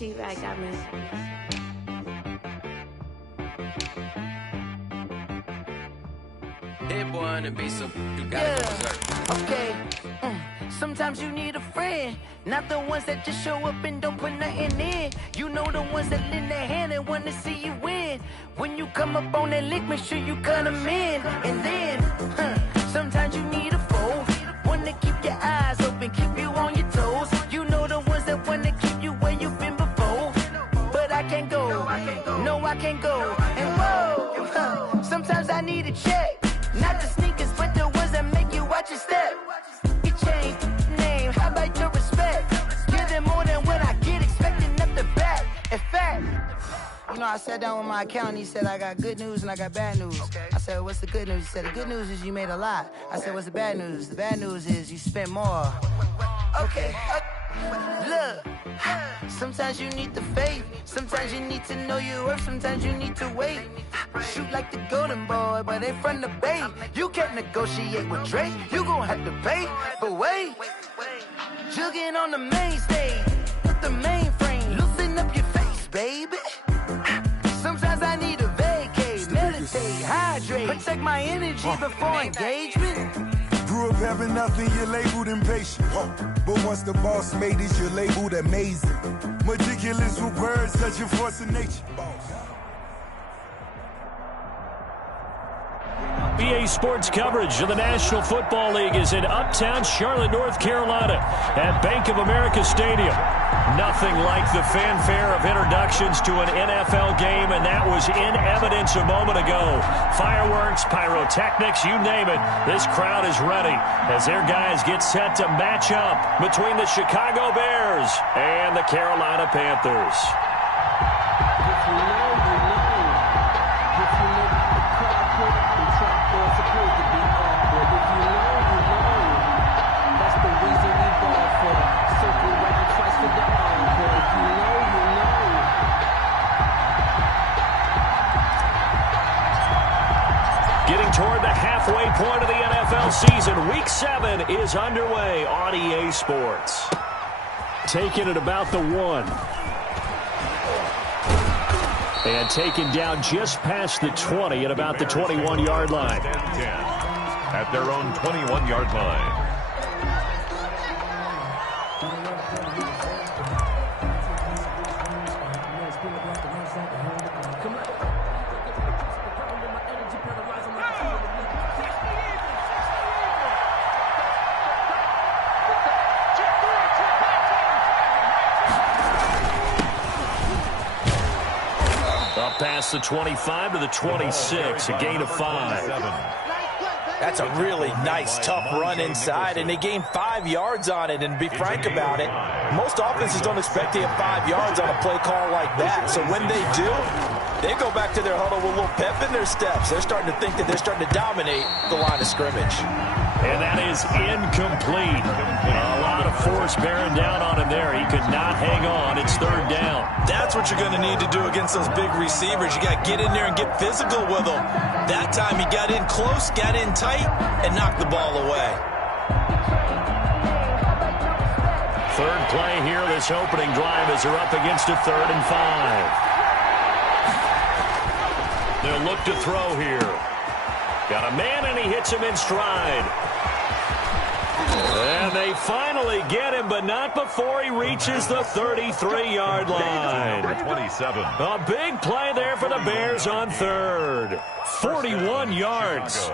T-Bag got me. Hit one and be some. You gotta go berserk. Okay. Sometimes you need a friend, not the ones that just show up and don't put nothing in. You know the ones that lend their hand and want to see you win. When you come up on that lick, make sure you cut them in. And then, sometimes you need a foe, one to keep your eyes open, keep you on your toes. You know the ones that want to keep you where you've been before. But I can't go, no I can't go. And whoa, sometimes I need a check. Not the sneakers, but the ones that make you watch your step. You change name, how about your respect? Give them more than what I get, expecting nothing back. In fact, you know, I sat down with my accountant, he said, I got good news and I got bad news. I said, what's the good news? He said, the good news is you made a lot. I said, what's the bad news? The bad news is you spent more. Okay. Look, sometimes you need the faith, sometimes you need to know your worth, sometimes you need to wait. Shoot like the golden boy, but they from the bay. You can't negotiate with Drake, you gon' have to pay. But wait, jugging on the main stage, with the mainframe, loosen up your face, baby. Sometimes I need a vacate, meditate, hydrate, protect my energy before engagement. Grew up having nothing, you're labeled impatient. But once the boss made it, you're labeled amazing. Meticulous with words, such a force of nature. EA Sports coverage of the National Football League is in uptown Charlotte, North Carolina at Bank of America Stadium. Nothing like the fanfare of introductions to an NFL game, and that was in evidence a moment ago. Fireworks, pyrotechnics, you name it. This crowd is ready as their guys get set to match up between the Chicago Bears and the Carolina Panthers. Getting toward the halfway point of the NFL season, Week 7 is underway on EA Sports. Taken at about the 1. And taken down just past the 20 at about the 21-yard line. 10 at their own 21-yard line. Past the 25 to the 26, a gain of 5. That's a really nice, tough run inside, and they gained 5 yards on it. And to be frank about it, most offenses don't expect to get 5 yards on a play call like that. So when they do, they go back to their huddle with a little pep in their steps. They're starting to think that they're starting to dominate the line of scrimmage. And that is incomplete. A lot of force bearing down on him there. He could not hang on. It's 3rd down. That's what you're going to need to do against those big receivers. You got to get in there and get physical with them. That time he got in close, got in tight, and knocked the ball away. 3rd play here, this opening drive as they're up against a 3rd and 5. They'll look to throw here. Got a man, and he hits him in stride. And they finally get him, but not before he reaches the 33-yard line. 27. A big play there for the Bears on 3rd. 41 yards.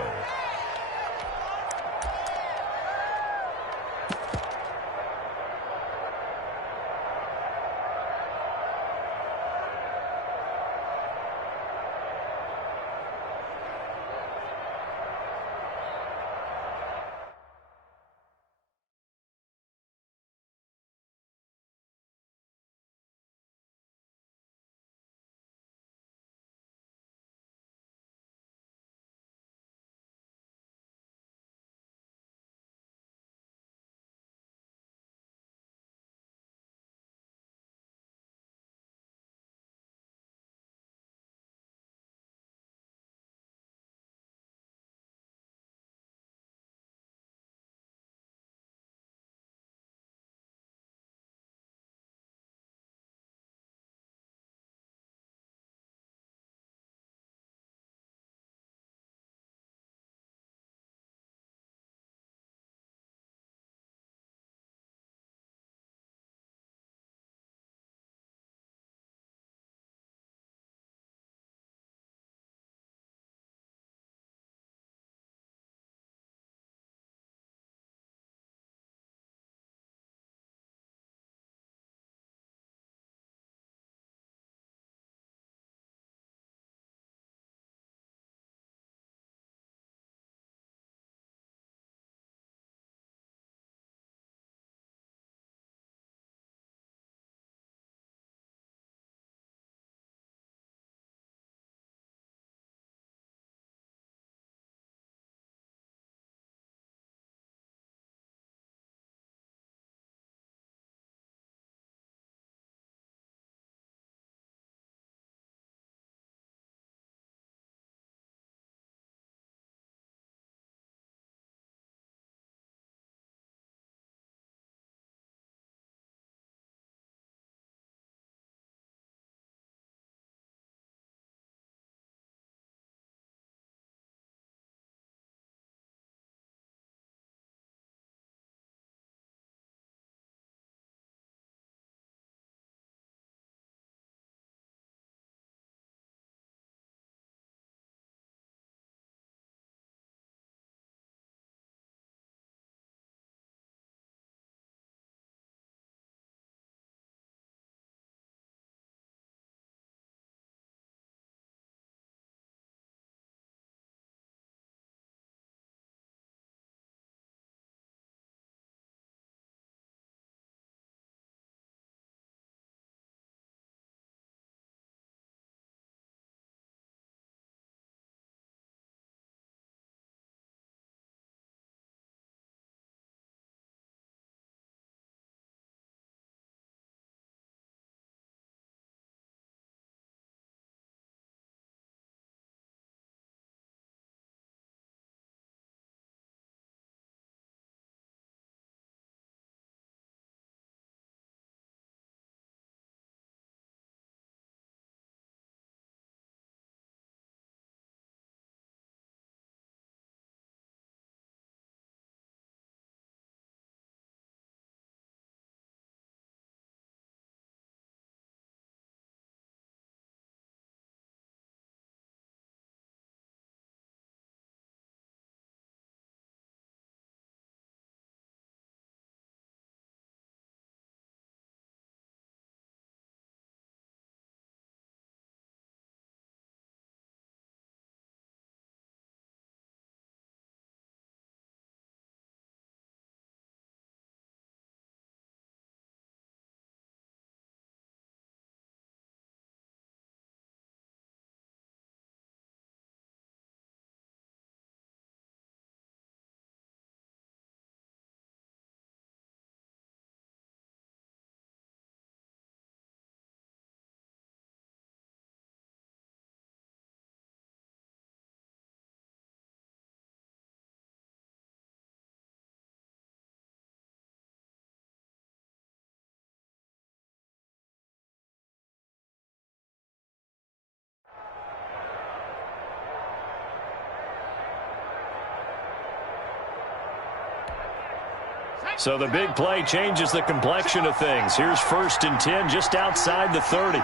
So the big play changes the complexion of things. Here's 1st and 10 just outside the 30.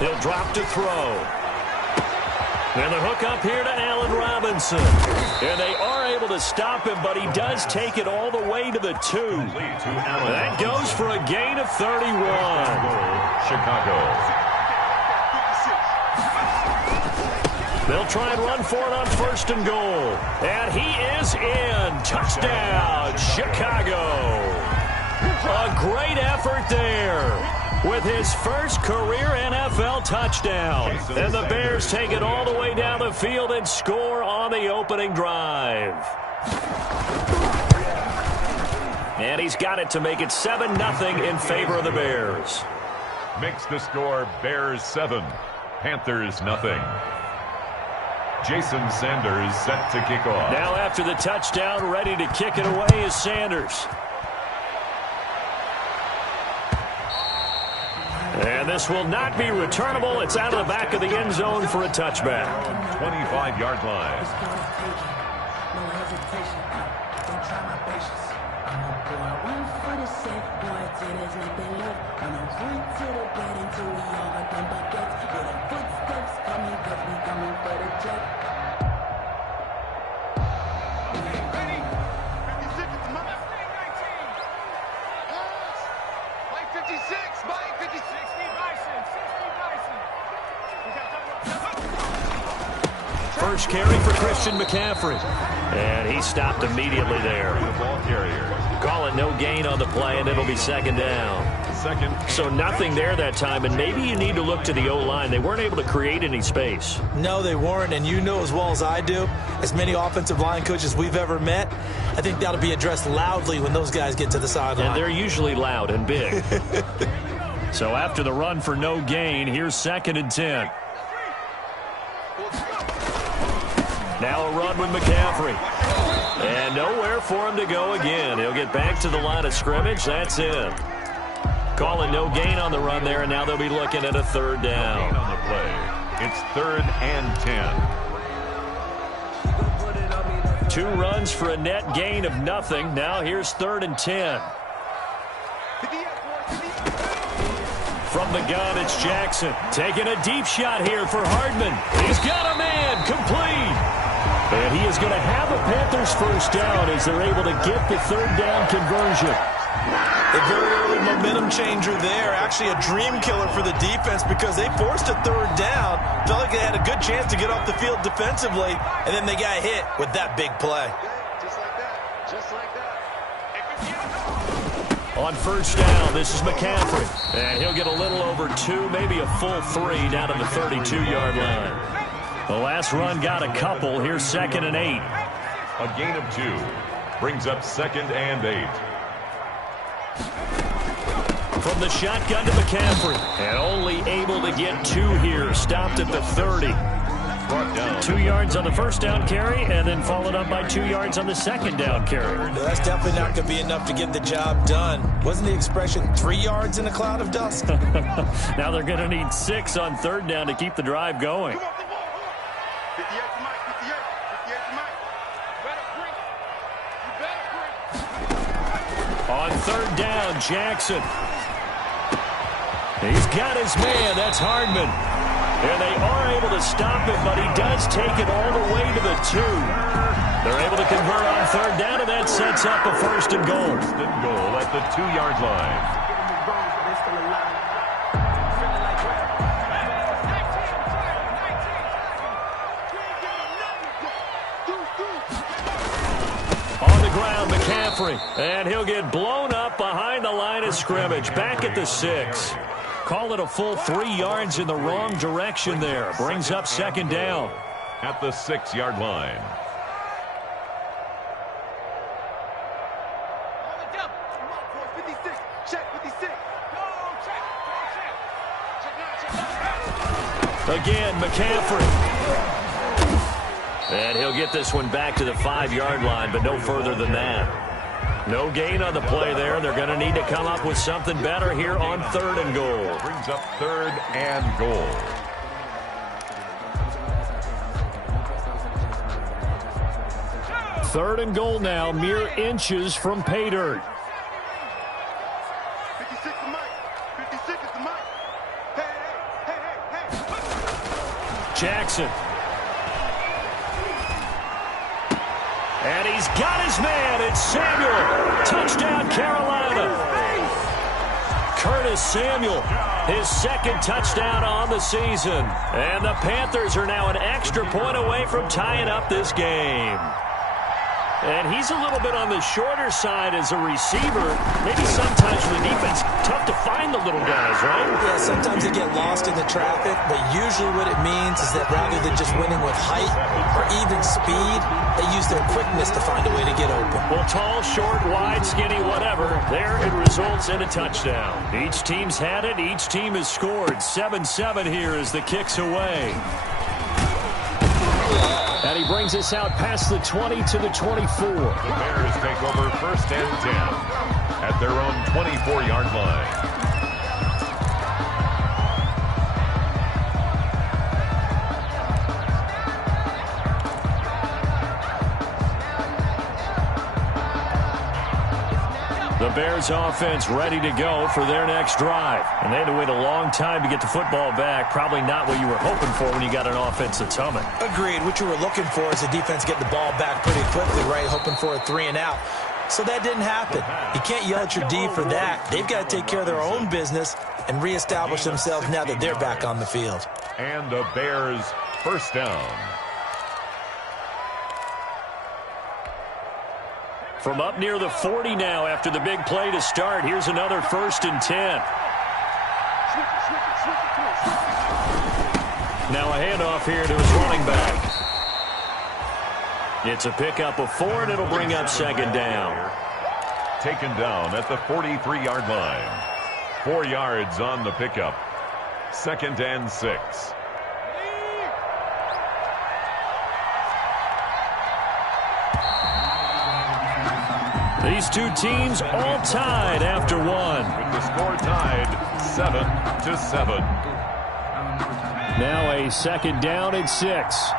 He'll drop to throw. And the hook up here to Allen Robinson. And they are able to stop him, but he does take it all the way to the 2. That goes for a gain of 31. Chicago. They'll try and run for it on 1st and goal. And he is in. Touchdown, Chicago. A great effort there with his first career NFL touchdown. And the Bears take it all the way down the field and score on the opening drive. And he's got it to make it 7-0 in favor of the Bears. Makes the score Bears 7, Panthers 0. Jason Sanders set to kick off. Now after the touchdown, ready to kick it away is Sanders. And this will not be returnable. It's out of the back of the end zone for a touchback. 25-yard line. First carry for Christian McCaffrey. And he stopped immediately there. The ball carrier. Call it no gain on the play, and it'll be 2nd down. So nothing there that time, and maybe you need to look to the O-line. They weren't able to create any space. No, they weren't, and you know as well as I do, as many offensive line coaches we've ever met, I think that'll be addressed loudly when those guys get to the sideline. And they're usually loud and big. So after the run for no gain, here's 2nd and 10. Now a run with McCaffrey. And nowhere for him to go again. He'll get back to the line of scrimmage. That's it. Calling no gain on the run there, and now they'll be looking at a 3rd down. On the play. It's 3rd and 10. 2 runs for a net gain of nothing. Now here's 3rd and 10. From the gun, it's Jackson. Taking a deep shot here for Hardman. He's got a man. Complete. And he is going to have a Panthers 1st down as they're able to get the 3rd down conversion. A very early momentum changer there. Actually a dream killer for the defense because they forced a 3rd down. Felt like they had a good chance to get off the field defensively, and then they got hit with that big play. Just like that. Just like that. On 1st down, this is McCaffrey. And he'll get a little over 2, maybe a full 3 down to the 32-yard line. The last run got a couple. Here's 2nd and 8. A gain of 2 brings up 2nd and 8. From the shotgun to McCaffrey. And only able to get 2 here. Stopped at the 30. Brought down. 2 yards on the 1st down carry, and then followed up by 2 yards on the 2nd down carry. That's definitely not going to be enough to get the job done. Wasn't the expression 3 yards in a cloud of dust? Now they're going to need 6 on 3rd down to keep the drive going. On 3rd down, Jackson. He's got his man. That's Hardman. And they are able to stop him, but he does take it all the way to the 2. They're able to convert on 3rd down, and that sets up a 1st and goal. 1st and goal at the 2-yard line. On the ground, McCaffrey. And he'll get blown up behind the line of scrimmage. Back at the 6. Call it a full 3 yards in the wrong direction there. Brings up 2nd down. At the 6-yard line. Again, McCaffrey. And he'll get this one back to the 5-yard line, but no further than that. No gain on the play there. They're going to need to come up with something better here on 3rd and goal. Brings up 3rd and goal. 3rd and goal now, mere inches from pay dirt. 56 is the mic. 56 is the mic. Hey. Jackson. And he's got his man. It's Samuel. Touchdown, Carolina. Curtis Samuel, his 2nd touchdown on the season. And the Panthers are now an extra point away from tying up this game. And he's a little bit on the shorter side as a receiver. Maybe sometimes for the defense, tough to find the little guys, right? Yeah, sometimes they get lost in the traffic, but usually what it means is that rather than just winning with height or even speed, they use their quickness to find a way to get open. Well, tall, short, wide, skinny, whatever, there it results in a touchdown. Each team's had it. Each team has scored. 7-7 here as the kick's away. And he brings us out past the 20 to the 24. The Bears take over 1st and 10 at their own 24-yard line. The Bears offense ready to go for their next drive. And they had to wait a long time to get the football back. Probably not what you were hoping for when you got an offense that's humming. Agreed. What you were looking for is the defense getting the ball back pretty quickly, right? Hoping for a 3 and out. So that didn't happen. You can't yell at your D for that. They've got to take care of their own business and reestablish themselves now that they're back on the field. And the Bears 1st down. From up near the 40 now after the big play to start. Here's another 1st and 10. Now a handoff here to his running back. It's a pickup of 4, and it'll bring up 2nd down. Taken down at the 43-yard line. 4 yards on the pickup. 2nd and 6. These two teams all tied after 1. With the score tied 7-7. Now a 2nd down and 6.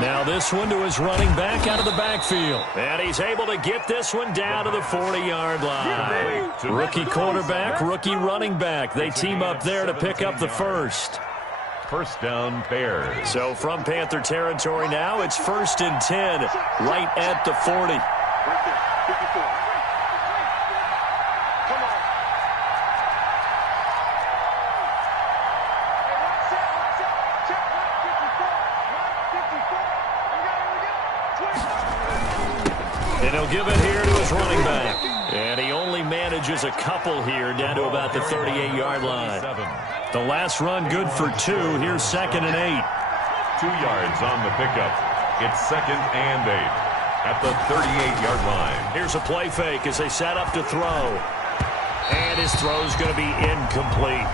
Now this one to his running back out of the backfield. And he's able to get this one down to the 40-yard line. Rookie quarterback, rookie running back. They team up there to pick up the 1st. 1st down, Bears. So from Panther territory now, it's 1st and 10, right at the 40. Right there, 54. Come on. Hey, watch out. Check right 54. Right 54. And he'll give it here to his running back. And he only manages a couple here down to about the 38-yard line. The last run good for 2. Here's 2nd and 8. 2 yards on the pickup. It's 2nd and 8 at the 38-yard line. Here's a play fake as they set up to throw. And his throw's going to be incomplete.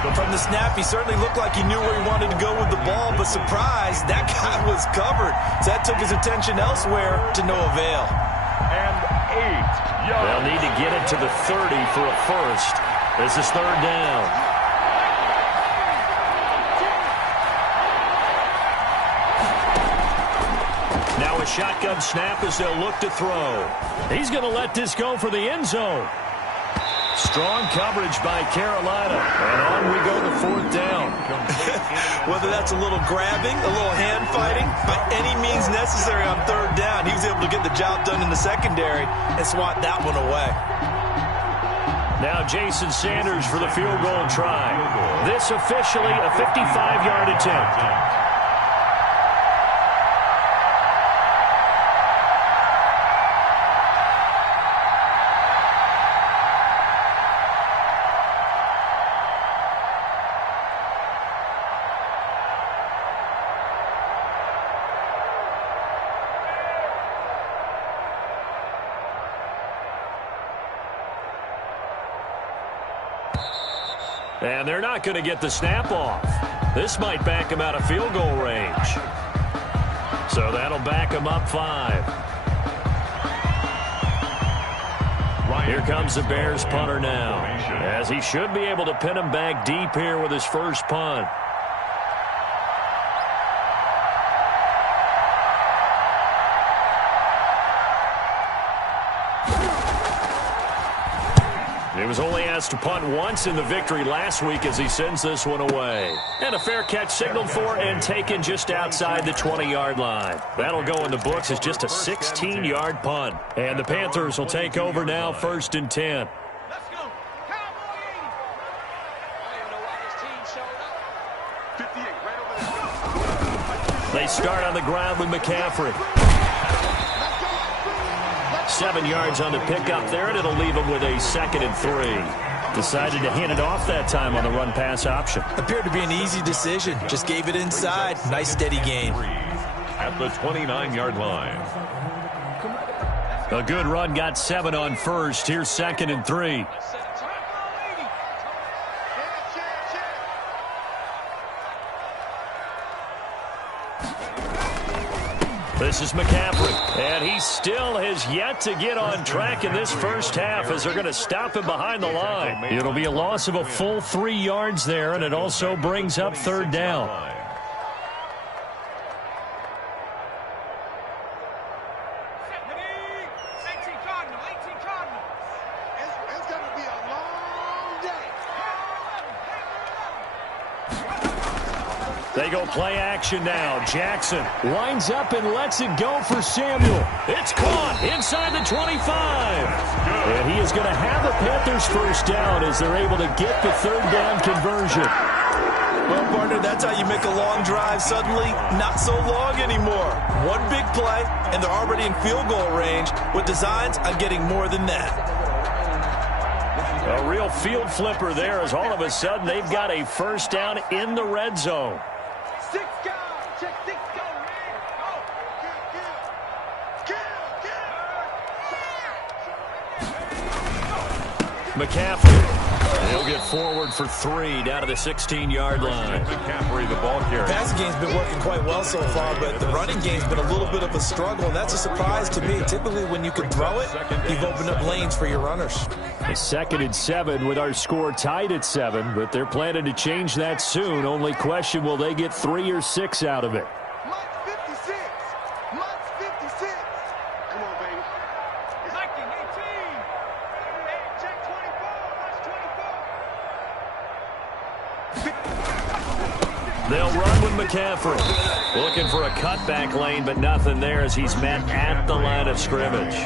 But from the snap, he certainly looked like he knew where he wanted to go with the ball, but surprise, that guy was covered. So that took his attention elsewhere to no avail. And 8 yards. They'll need to get it to the 30 for a 1st. This is 3rd down. Now a shotgun snap as they'll look to throw. He's going to let this go for the end zone. Strong coverage by Carolina. And on we go to 4th down. Whether that's a little grabbing, a little hand fighting, by any means necessary on 3rd down, he was able to get the job done in the secondary and swat that one away. Now Jason Sanders for the field goal try. This officially a 55-yard attempt. And they're not going to get the snap off. This might back him out of field goal range. So that'll back him up 5. Here comes the Bears punter now, as he should be able to pin him back deep here with his first punt. He was only asked to punt once in the victory last week as he sends this one away. And a fair catch signaled for and taken just outside the 20-yard line. That'll go in the books as just a 16-yard punt. And the Panthers will take over now, 1st and 10. Let's go. Cowboy 80. I don't even know why this team showed up. 58, right over there. They start on the ground with McCaffrey. 7 yards on the pickup there, and it'll leave him with a 2nd and 3. Decided to hand it off that time on the run-pass option. Appeared to be an easy decision. Just gave it inside. Nice, steady gain. At the 29-yard line. A good run, got 7 on first. Here's 2nd and 3. This is McCaffrey, and he still has yet to get on track in this first half as they're going to stop him behind the line. It'll be a loss of a full 3 yards there, and it also brings up 3rd down. It's going to be a long day. They go play action now. Jackson lines up and lets it go for Samuel. It's caught inside the 25. And he is going to have a Panthers first down as they're able to get the 3rd down conversion. Well, partner, that's how you make a long drive suddenly not so long anymore. One big play, and they're already in field goal range with designs on getting more than that. A real field flipper there as all of a sudden they've got a first down in the red zone. 6 guys. Check 6 go, man. Go. McCaffrey. He'll get forward for 3 down to the 16-yard line. McCaffrey, the ball carrier. Passing game's been working quite well so far, but the running game's been a little bit of a struggle, and that's a surprise to me. Typically, when you can throw it, you've opened up lanes for your runners. A 2nd and 7 with our score tied at 7, but they're planning to change that soon. Only question, will they get 3 or 6 out of it? Mike 56. Mike 56. Come on, baby. Mike 18. Check 24. That's 24. They'll run with McCaffrey. Looking for a cutback lane, but nothing there as he's met at the line of scrimmage.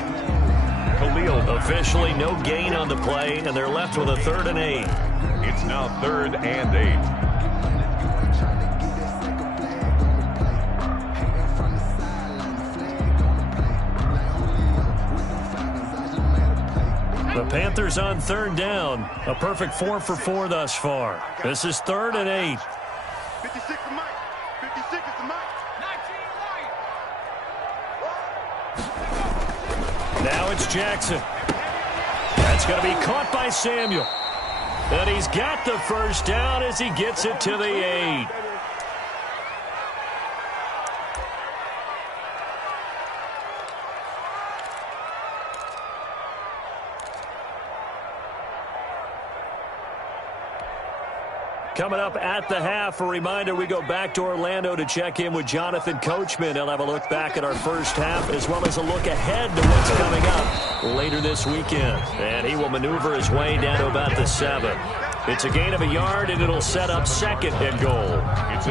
Khalil officially no gain on the play, and they're left with a 3rd and 8. It's now 3rd and 8. The Panthers on 3rd down. A perfect 4 for 4 thus far. This is 3rd and 8. 56 is Mike. 56 is the Mike. 19 Mike. Now it's Jackson. That's going to be caught by Samuel. And he's got the first down as he gets it to the 8. Coming up at the half, a reminder, we go back to Orlando to check in with Jonathan Coachman. He'll have a look back at our first half as well as a look ahead to what's coming up later this weekend. And he will maneuver his way down to about the 7. It's a gain of a yard, and it'll set up 2nd and goal.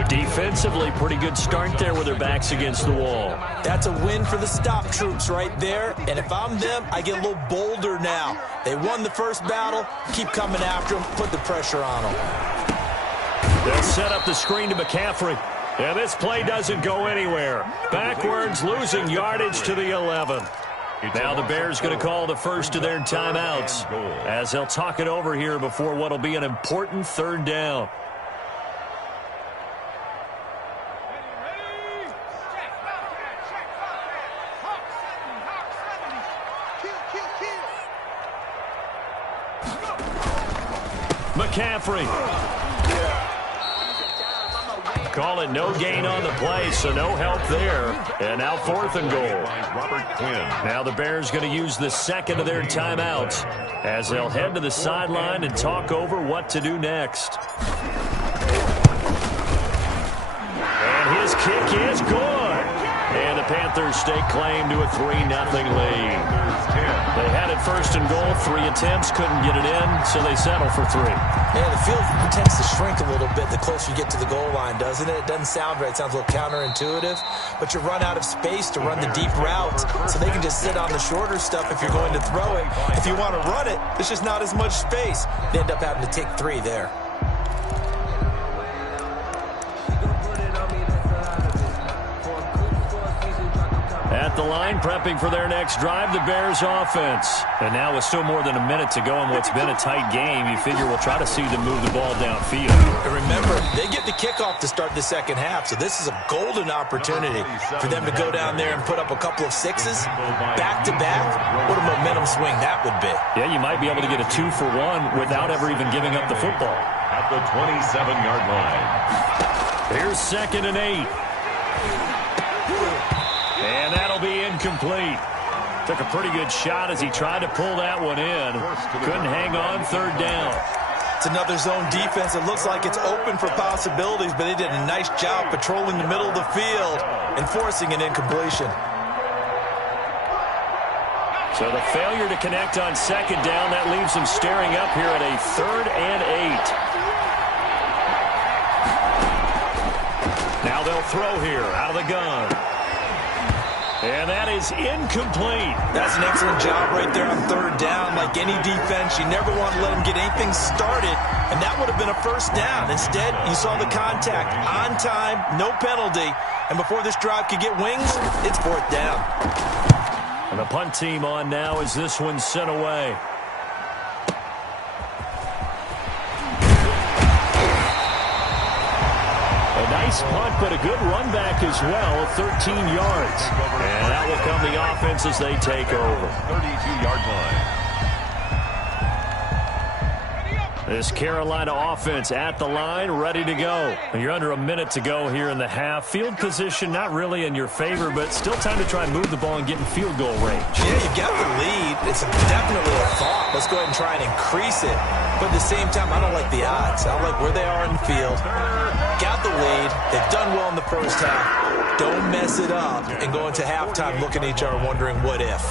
Defensively, pretty good start there with their backs against the wall. That's a win for the stop troops right there. And if I'm them, I get a little bolder now. They won the first battle. Keep coming after them. Put the pressure on them. They'll set up the screen to McCaffrey. And this play doesn't go anywhere. Backwards, losing yardage to the 11. Now the Bears going to call the first of their timeouts as they'll talk it over here before what will be an important 3rd down. McCaffrey. Call it no gain on the play, so no help there. And now 4th and goal. Robert Quinn. Now the Bears going to use the second of their timeouts as they'll head to the sideline and talk over what to do next. And his kick is good. And the Panthers stake claim to a 3-0 lead. They had it 1st and goal, 3 attempts, couldn't get it in, so they settle for 3. Yeah, the field tends to shrink a little bit the closer you get to the goal line, doesn't it? It doesn't sound right. It sounds a little counterintuitive, but you run out of space to run the deep routes, so they can just sit on the shorter stuff if you're going to throw it. If you want to run it, there's just not as much space. They end up having to take 3 there. At the line, prepping for their next drive, the Bears offense. And now with still more than a minute to go in what's been a tight game, you figure we'll try to see them move the ball downfield. And remember, they get the kickoff to start the second half, so this is a golden opportunity for them to go down there and put up a couple of 6s back-to-back. What a momentum swing that would be. Yeah, you might be able to get a 2-for-1 without ever even giving up the football. At the 27-yard line. Here's 2nd and 8. And that'll be incomplete. Took a pretty good shot as he tried to pull that one in. Couldn't hang on 3rd down. It's another zone defense. It looks like it's open for possibilities, but they did a nice job patrolling the middle of the field and forcing an incompletion. So the failure to connect on 2nd down, that leaves them staring up here at a 3rd and 8. Now they'll throw here out of the gun. And that is incomplete. That's an excellent job right there on 3rd down. Like any defense, you never want to let them get anything started, and that would have been a 1st down. Instead, you saw the contact on time, no penalty, and before this drive could get wings, it's 4th down. And the punt team on now as this one's sent away. A nice punt, but a good run back as well, 13 yards. And that will come the offense as they take over. 32-yard line. This Carolina offense at the line, ready to go. You're under a minute to go here in the half. Field position not really in your favor, but still time to try and move the ball and get in field goal range. Yeah, you've got the lead. It's definitely a thought. Let's go ahead and try and increase it. But at the same time, I don't like the odds. I don't like where they are in the field. Got the lead. They've done well in the 1st half. Don't mess it up and go into halftime looking at each other wondering what if.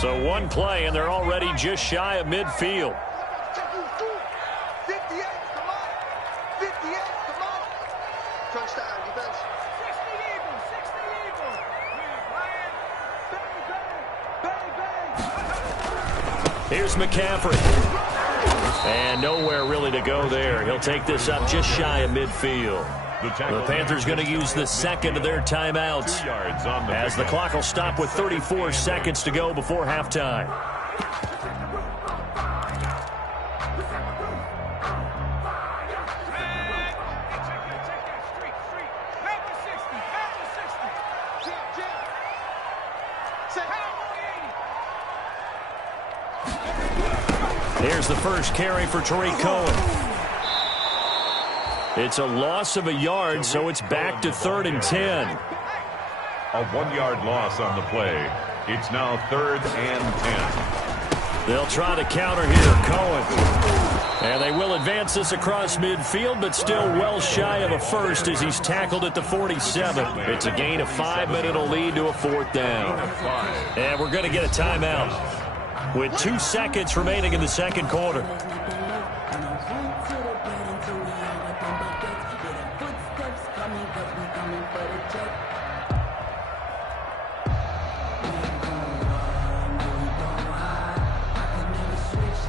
So one play, and they're already just shy of midfield. Here's McCaffrey. And nowhere really to go there. He'll take this up just shy of midfield. The Panthers going to use the second of their timeouts as the clock will stop with 34 seconds to go before halftime. Here's the first carry for Tariq Cohen. It's a loss of a yard, so it's back to 3rd and 10. A 1-yard loss on the play. It's now 3rd and 10. They'll try to counter here, Cohen. And they will advance this across midfield, but still well shy of a first as he's tackled at the 47. It's a gain of 5, but it'll lead to a 4th down. And we're going to get a timeout with 2 seconds remaining in the second quarter.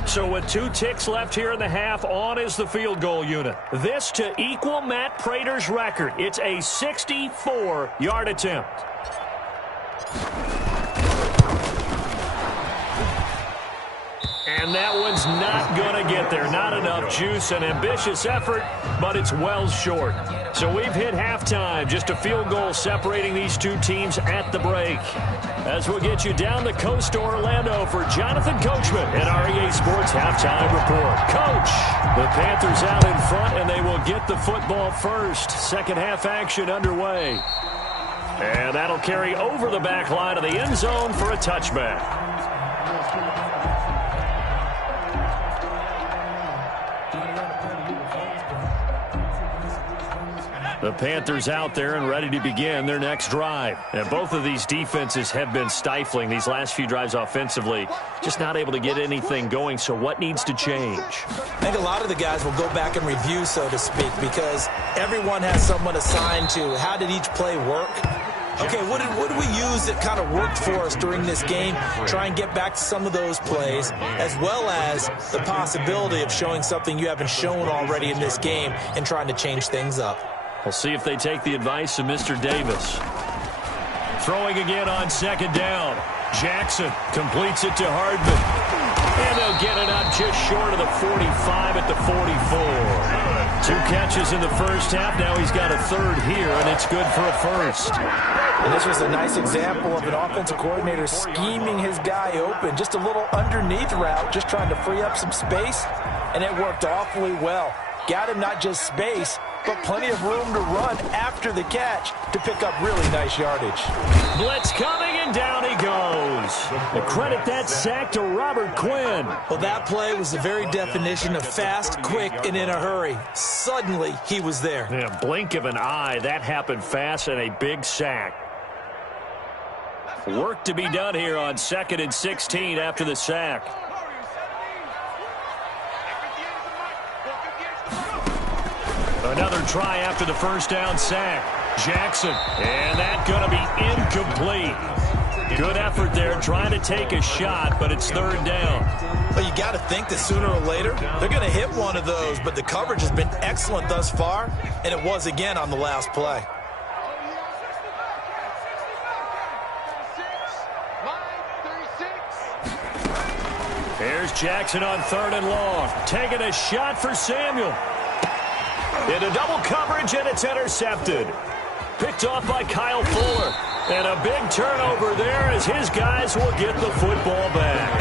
So with 2 ticks left here in the half, on is the field goal unit. This to equal Matt Prater's record. It's a 64-yard attempt. And that one's not going to get there. Not enough juice. An ambitious effort, but it's well short. So we've hit halftime. Just a field goal separating these two teams at the break. As we'll get you down the coast to Orlando for Jonathan Coachman at REA Sports Halftime Report. Coach, the Panthers out in front, and they will get the football first. Second half action underway. And that'll carry over the back line of the end zone for a touchback. The Panthers out there and ready to begin their next drive. And both of these defenses have been stifling these last few drives offensively. Just not able to get anything going, so what needs to change? I think a lot of the guys will go back and review, so to speak, because everyone has someone assigned to how did each play work. Okay, what did we use that kind of worked for us during this game? Try and get back to some of those plays, as well as the possibility of showing something you haven't shown already in this game and trying to change things up. We'll see if they take the advice of Mr. Davis. Throwing again on second down. Jackson completes it to Hardman. And they'll get it up just short of the 45 at the 44. 2 catches in the first half. Now he's got a third here, and it's good for a first. And this was a nice example of an offensive coordinator scheming his guy open. Just a little underneath route, just trying to free up some space, and it worked awfully well. Got him not just space, but plenty of room to run after the catch to pick up really nice yardage. Blitz coming, and down he goes. And credit that sack to Robert Quinn. Well, that play was the very definition of fast, quick, and in a hurry. Suddenly, he was there. Yeah, blink of an eye. That happened fast, and a big sack. Work to be done here on 2nd and 16 after the sack. Another try after the first down sack. Jackson, and that's going to be incomplete. Good effort there, trying to take a shot, but it's third down. Well, you got to think that sooner or later, they're going to hit one of those, but the coverage has been excellent thus far, and it was again on the last play. Here's Jackson on 3rd and long. Taking a shot for Samuel. Into double coverage, and it's intercepted. Picked off by Kyle Fuller. And a big turnover there as his guys will get the football back.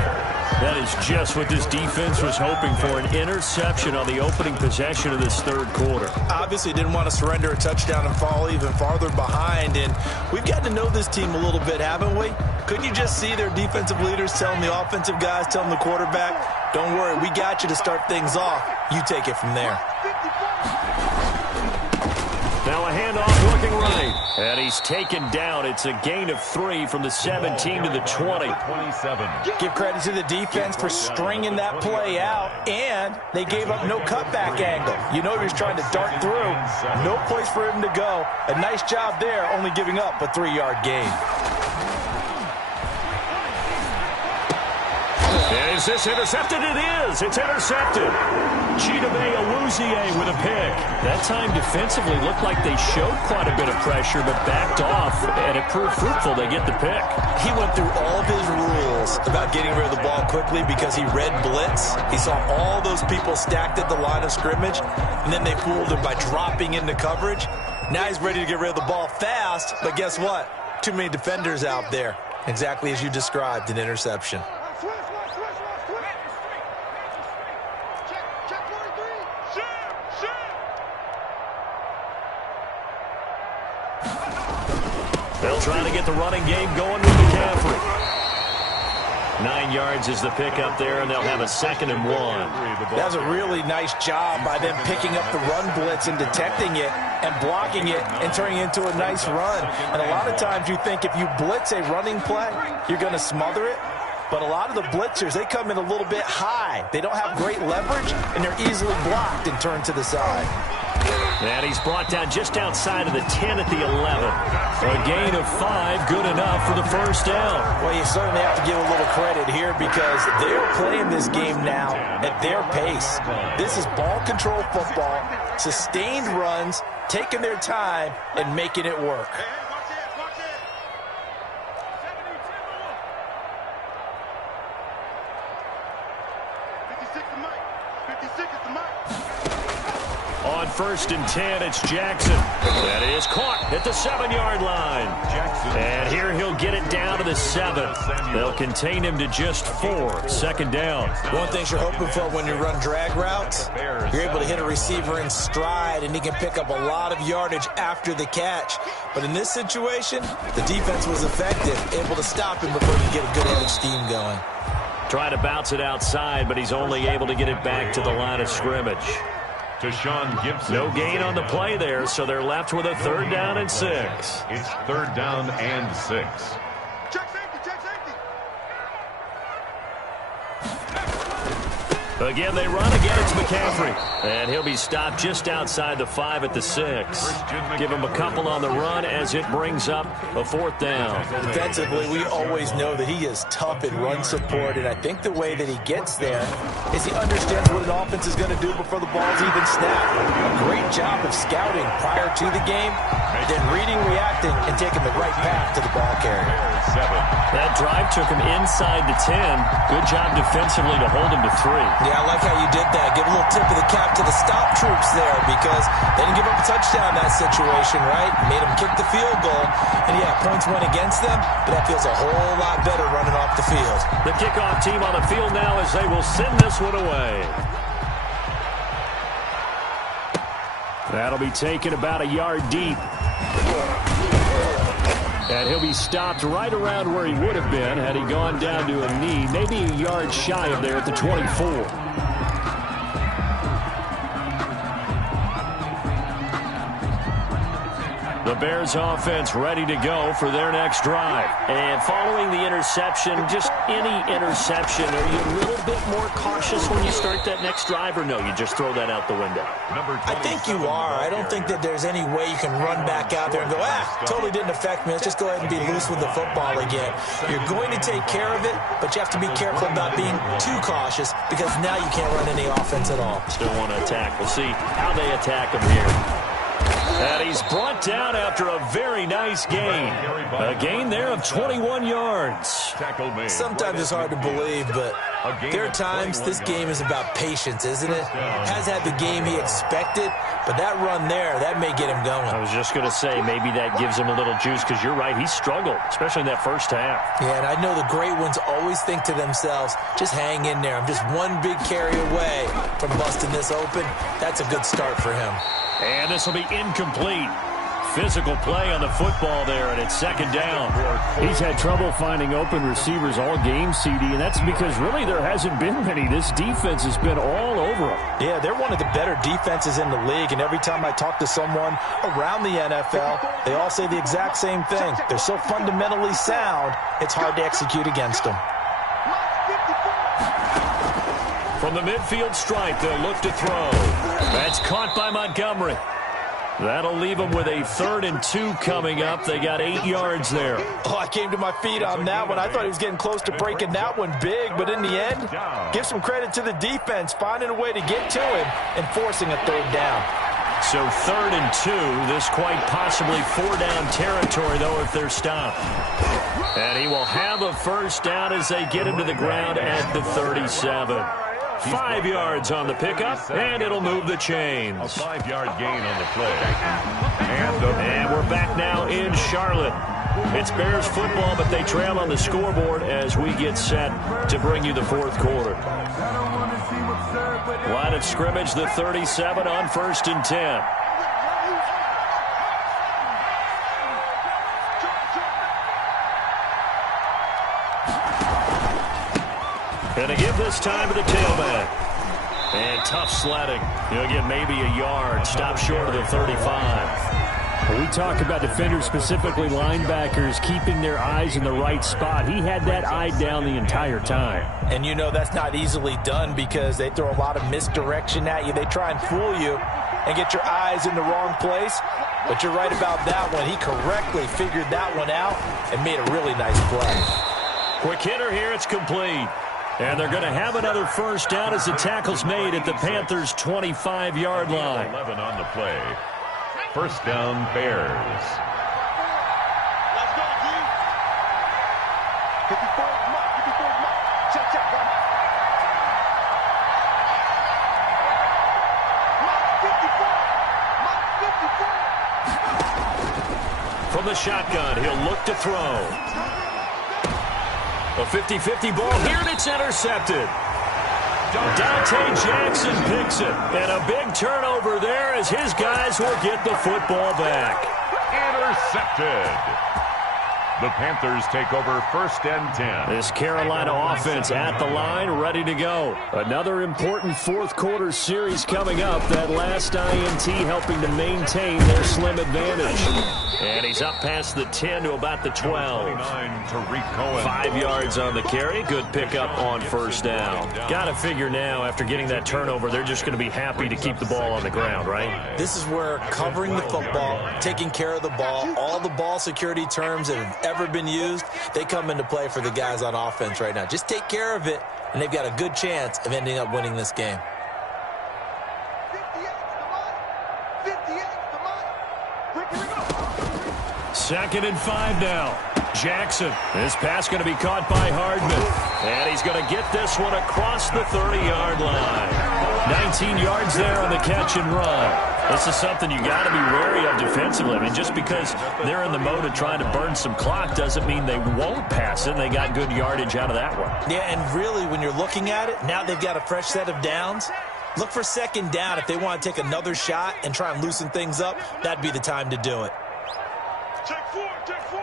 That is just what this defense was hoping for, an interception on the opening possession of this third quarter. Obviously didn't want to surrender a touchdown and fall even farther behind, and we've gotten to know this team a little bit, haven't we? Couldn't you just see their defensive leaders telling the offensive guys, telling the quarterback, don't worry, we got you to start things off. You take it from there. Now a handoff looking right. And he's taken down. It's a gain of 3 from the 17 to the 20. 27. Give credit to the defense for stringing that play out, and they gave up no cutback angle. You know he was trying to dart through. No place for him to go. A nice job there, only giving up a 3-yard gain. Is this intercepted? It is. It's intercepted. Chidobe Awuzie with a pick. That time defensively looked like they showed quite a bit of pressure but backed off, and it proved fruitful. They get the pick. He went through all of his rules about getting rid of the ball quickly because he read blitz. He saw all those people stacked at the line of scrimmage, and then they fooled him by dropping into coverage. Now he's ready to get rid of the ball fast, but guess what? Too many defenders out there. Exactly as you described, an interception. They'll try to get the running game going with McCaffrey. 9 yards is the pickup there, and they'll have a 2nd and 1. That was a really nice job by them picking up the run blitz and detecting it and blocking it and turning it into a nice run. And a lot of times you think if you blitz a running play, you're going to smother it. But a lot of the blitzers, they come in a little bit high. They don't have great leverage, and they're easily blocked and turned to the side. And he's brought down just outside of the 10 at the 11. A gain of 5, good enough for the first down. Well, you certainly have to give a little credit here because they're playing this game now at their pace. This is ball control football, sustained runs, taking their time, and making it work. On 1st and 10, it's Jackson. That is caught at the 7-yard line. And here he'll get it down to the 7. They'll contain him to just 4. 2nd down. One thing you're hoping for when you run drag routes, you're able to hit a receiver in stride, and he can pick up a lot of yardage after the catch. But in this situation, the defense was effective, able to stop him before he could get a good head of steam going. Trying to bounce it outside, but he's only able to get it back to the line of scrimmage. To Sean Gibson. No gain on the play there, so they're left with a 3rd down and 6. It's 3rd down and 6. Check safety, check safety. Again, they run. Again, it's McCaffrey. And he'll be stopped just outside the 5 at the 6. Give him a couple on the run as it brings up a 4th down. Defensively, we always know that he is tough in run support, and I think the way that he gets there is he understands what an offense is going to do before the ball's even snapped. A great job of scouting prior to the game, then reading, reacting, and taking the right path to the ball carrier. That drive took him inside the 10. Good job defensively to hold him to 3. Yeah, I like how you did that. Give a little tip of the cap to the stop troops there because they didn't give up a touchdown in that situation, right? Made them kick the field goal. And, yeah, points went against them, but that feels a whole lot better running off the field. The kickoff team on the field now as they will send this one away. That'll be taken about a yard deep. And he'll be stopped right around where he would have been had he gone down to a knee, maybe a yard shy of there at the 24. The Bears offense ready to go for their next drive. And following the interception, just any interception, are you a little bit more cautious when you start that next drive, or no, you just throw that out the window? I think you are. I don't think that there's any way you can run back out there and go, totally didn't affect me. Let's just go ahead and be loose with the football again. You're going to take care of it, but you have to be careful about being too cautious because now you can't run any offense at all. Still want to attack. We'll see how they attack him here. And he's brought down after a very nice gain. A gain there of 21 yards. Sometimes it's hard to believe, but there are times this game is about patience, isn't it? Has had the game he expected, but that run there, that may get him going. I was just going to say, maybe that gives him a little juice because you're right, he struggled, especially in that first half. Yeah, and I know the great ones always think to themselves, just hang in there. I'm just one big carry away from busting this open. That's a good start for him. And this will be incomplete. Physical play on the football there, and it's 2nd down. He's had trouble finding open receivers all game, CD, and that's because really there hasn't been many. This defense has been all over him. Yeah, they're one of the better defenses in the league, and every time I talk to someone around the NFL, they all say the exact same thing. They're so fundamentally sound, it's hard to execute against them. From the midfield stripe, they'll look to throw. That's caught by Montgomery. That'll leave them with a 3rd and 2 coming up. They got 8 yards there. Oh, I came to my feet on that one. I thought he was getting close to breaking that one big, but in the end, give some credit to the defense, finding a way to get to him and forcing a 3rd down. So 3rd and 2, this quite possibly 4-down territory, though, if they're stopped. And he will have a 1st down as they get him to the ground at the 37. 5 yards on the pickup, and it'll move the chains. A 5-yard gain on the play. And we're back now in Charlotte. It's Bears football, but they trail on the scoreboard as we get set to bring you the 4th quarter. Line of scrimmage, the 37 on 1st and 10. And a give this time to the tailback. And tough sledding. He'll get maybe a yard. Stop short of the 35. When we talk about defenders, specifically linebackers, keeping their eyes in the right spot. He had that eye down the entire time. And you know that's not easily done because they throw a lot of misdirection at you. They try and fool you and get your eyes in the wrong place. But you're right about that one. He correctly figured that one out and made a really nice play. Quick hitter here. It's complete. And they're going to have another 1st down as the tackle's made at the Panthers' 25-yard line. 11 on the play. 1st down, Bears. Let's go, D. Get before, come on. Check, right. From the shotgun, he'll look to throw. A 50-50 ball here, and it's intercepted. Dante Jackson picks it. And a big turnover there as his guys will get the football back. Intercepted. The Panthers take over 1st and 10. This Carolina offense at the line, ready to go. Another important fourth-quarter series coming up. That last INT helping to maintain their slim advantage. And he's up past the 10 to about the 12. 5 yards on the carry. Good pickup on first down. Got to figure now, after getting that turnover, they're just going to be happy to keep the ball on the ground, right? This is where covering the football, taking care of the ball, all the ball security terms that have ever been used, they come into play for the guys on offense right now. Just take care of it, and they've got a good chance of ending up winning this game. 2nd and 5 now. Jackson. This pass going to be caught by Hardman. And he's going to get this one across the 30-yard line. 19 yards there on the catch and run. This is something you got to be wary of defensively. I mean, just because they're in the mode of trying to burn some clock doesn't mean they won't pass it. They got good yardage out of that one. Yeah, and really, when you're looking at it, now they've got a fresh set of downs. Look for 2nd down. If they want to take another shot and try and loosen things up, that'd be the time to do it. Check 4, check 4.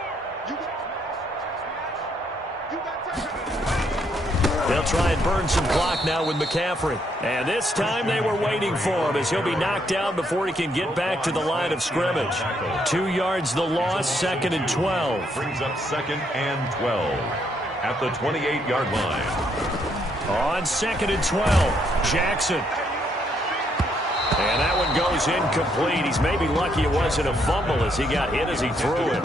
They'll try and burn some clock now with McCaffrey. And this time they were waiting for him as he'll be knocked down before he can get back to the line of scrimmage. 2 yards the loss, 2nd and 12. Brings up 2nd and 12 at the 28-yard line. On 2nd and 12, Jackson. And that one goes incomplete. He's maybe lucky it wasn't a fumble as he got hit as he threw it.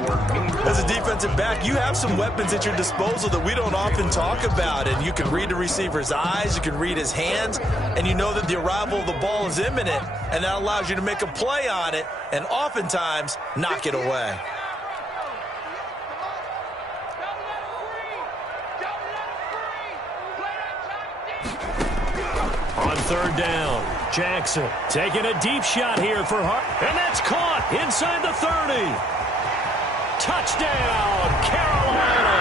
As a defensive back, you have some weapons at your disposal that we don't often talk about. And you can read the receiver's eyes, you can read his hands, and you know that the arrival of the ball is imminent. And that allows you to make a play on it and oftentimes knock it away. On 3rd down, Jackson taking a deep shot here for Hart. And that's caught inside the 30. Touchdown, Carolina.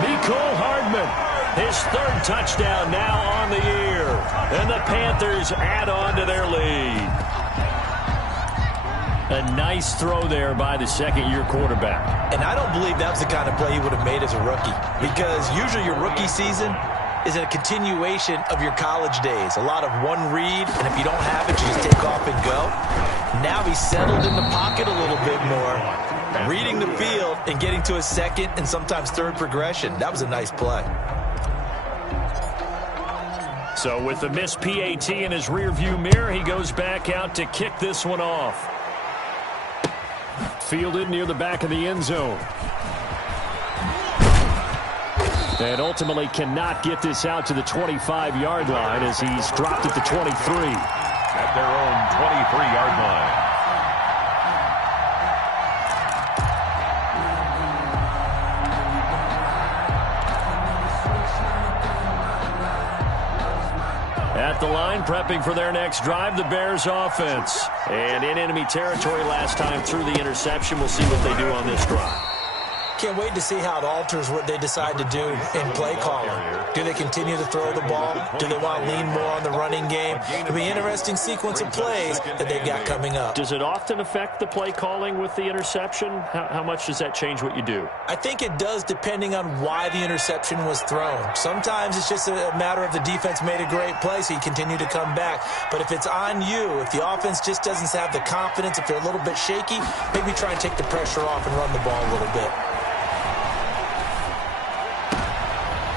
Mecole Hardman, his 3rd touchdown now on the year. And the Panthers add on to their lead. A nice throw there by the 2nd-year quarterback. And I don't believe that was the kind of play he would have made as a rookie, because usually your rookie season is a continuation of your college days. A lot of one read, and if you don't have it, you just take off and go. Now he's settled in the pocket a little bit more, reading the field and getting to a 2nd and sometimes 3rd progression. That was a nice play. So with the missed PAT in his rearview mirror, he goes back out to kick this one off. Fielded near the back of the end zone. And ultimately cannot get this out to the 25-yard line as he's dropped at the 23. At their own 23-yard line. At the line, prepping for their next drive, the Bears offense. And in enemy territory last time through the interception. We'll see what they do on this drive. Can't wait to see how it alters what they decide to do in play calling. Do they continue to throw the ball? Do they want to lean more on the running game? It'll be an interesting sequence of plays that they've got coming up. Does it often affect the play calling with the interception? How much does that change what you do? I think it does, depending on why the interception was thrown. Sometimes it's just a matter of the defense made a great play, so you continue to come back. But if it's on you, if the offense just doesn't have the confidence, if they're a little bit shaky, maybe try and take the pressure off and run the ball a little bit.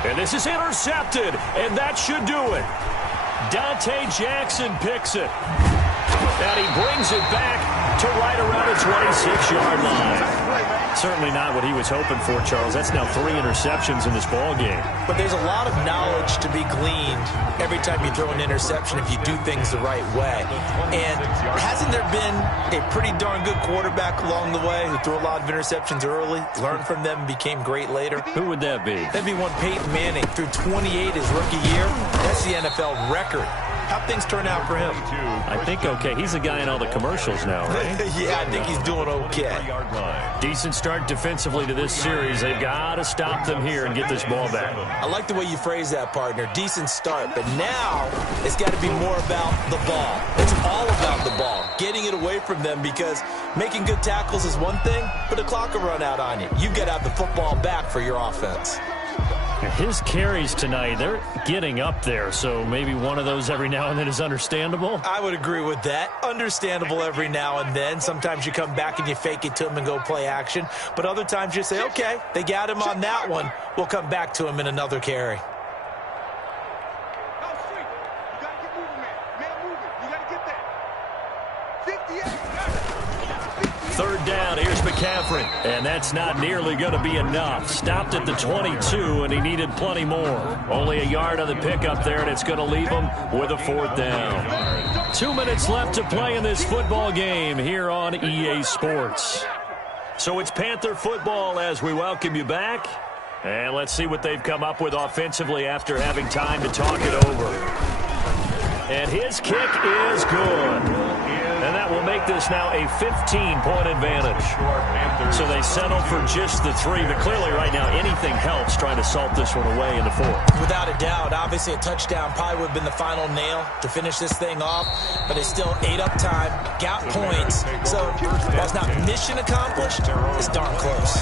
And this is intercepted, and that should do it. Dante Jackson picks it. And he brings it back to right around the 26-yard line. Certainly not what he was hoping for, Charles. That's now 3 interceptions in this ball game. But there's a lot of knowledge to be gleaned every time you throw an interception if you do things the right way. And hasn't there been a pretty darn good quarterback along the way who threw a lot of interceptions early, learned from them, and became great later? Who would that be? That'd be one Peyton Manning. Threw 28 his rookie year. That's the NFL record. How'd things turn out for him? I think okay. He's a guy in all the commercials now, right? Yeah, I think he's doing okay. Decent start defensively to this series. They've got to stop them here and get this ball back. I like the way you phrase that, partner. Decent start, but now it's got to be more about the ball. It's all about the ball, getting it away from them, because making good tackles is one thing, but the clock will run out on you. You've got to have the football back for your offense. His carries tonight, they're getting up there, so maybe one of those every now and then is understandable. I would agree with that. Understandable every now and then. Sometimes you come back and you fake it to him and go play action, but other times you say, okay, they got him on that one. We'll come back to him in another carry. Third down, here's McCaffrey. And that's not nearly going to be enough. Stopped at the 22, and he needed plenty more. Only a yard on the pickup there, and it's going to leave him with a fourth down. 2 minutes left to play in this football game here on EA Sports. So it's Panther football as we welcome you back. And let's see what they've come up with offensively after having time to talk it over. And his kick is good. And that will make this now a 15-point advantage. So they settle for just the 3, but clearly right now anything helps trying to salt this one away in the 4th. Without a doubt, obviously a touchdown probably would have been the final nail to finish this thing off, but it's still ate up time, got points. So while it's not mission accomplished, it's darn close.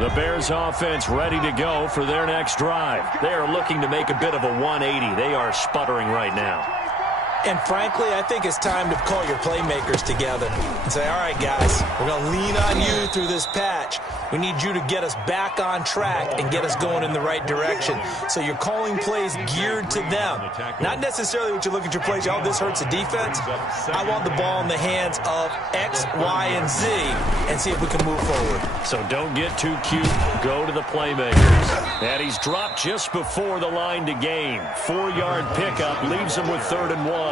The Bears offense ready to go for their next drive. They are looking to make a bit of a 180. They are sputtering right now. And frankly, I think it's time to call your playmakers together and say, all right, guys, we're going to lean on you through this patch. We need you to get us back on track and get us going in the right direction. So you're calling plays geared to them. Not necessarily what you look at your plays, oh, this hurts the defense. I want the ball in the hands of X, Y, and Z and see if we can move forward. So don't get too cute. Go to the playmakers. And he's dropped just before the line to gain. 4-yard pickup leaves him with 3rd and 1.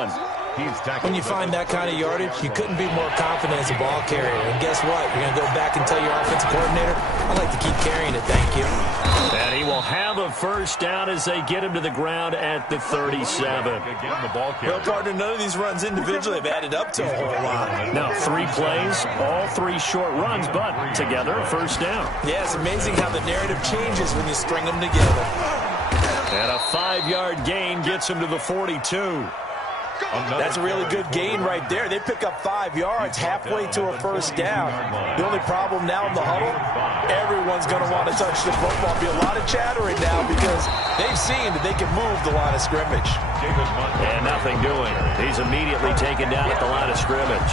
When you find that kind of yardage, you couldn't be more confident as a ball carrier. And guess what? You're going to go back and tell your offensive coordinator, I'd like to keep carrying it, thank you. And he will have a first down as they get him to the ground at the 37. Well, partner, none of these runs individually have added up to a whole lot. Now, 3 plays, all 3 short runs, but together, first down. Yeah, it's amazing how the narrative changes when you string them together. And a 5-yard gain gets him to the 42. That's a really good gain right there. They pick up 5 yards halfway to a first down. The only problem now in the huddle, everyone's going to want to touch the football. Be a lot of chattering now because they've seen that they can move the line of scrimmage. And nothing doing. He's immediately taken down at the line of scrimmage.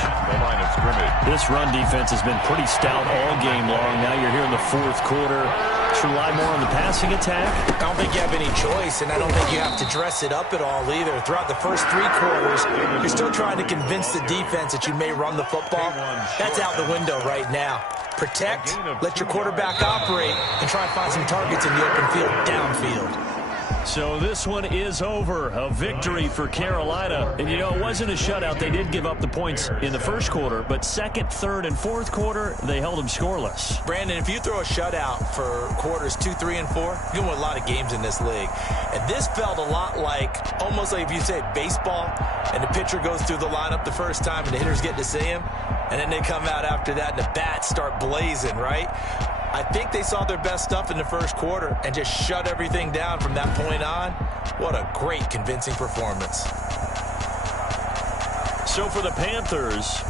This run defense has been pretty stout all game long. Now you're here in the 4th quarter. Should rely more on the passing attack? I don't think you have any choice, and I don't think you have to dress it up at all either. Throughout the first 3 quarters, you're still trying to convince the defense that you may run the football. That's out the window right now. Protect, let your quarterback operate, and try and find some targets in the open field downfield. So this one is over. A victory for Carolina. And, you know, it wasn't a shutout. They did give up the points in the first quarter, but 2nd, 3rd, and 4th quarter, they held them scoreless. Brandon, if you throw a shutout for quarters 2, 3, and 4, you're going to win a lot of games in this league. And this felt a lot like, almost like if you say baseball, and the pitcher goes through the lineup the first time, and the hitters get to see him, and then they come out after that, and the bats start blazing, right? I think they saw their best stuff in the first quarter and just shut everything down from that point on. What a great, convincing performance. So for the Panthers,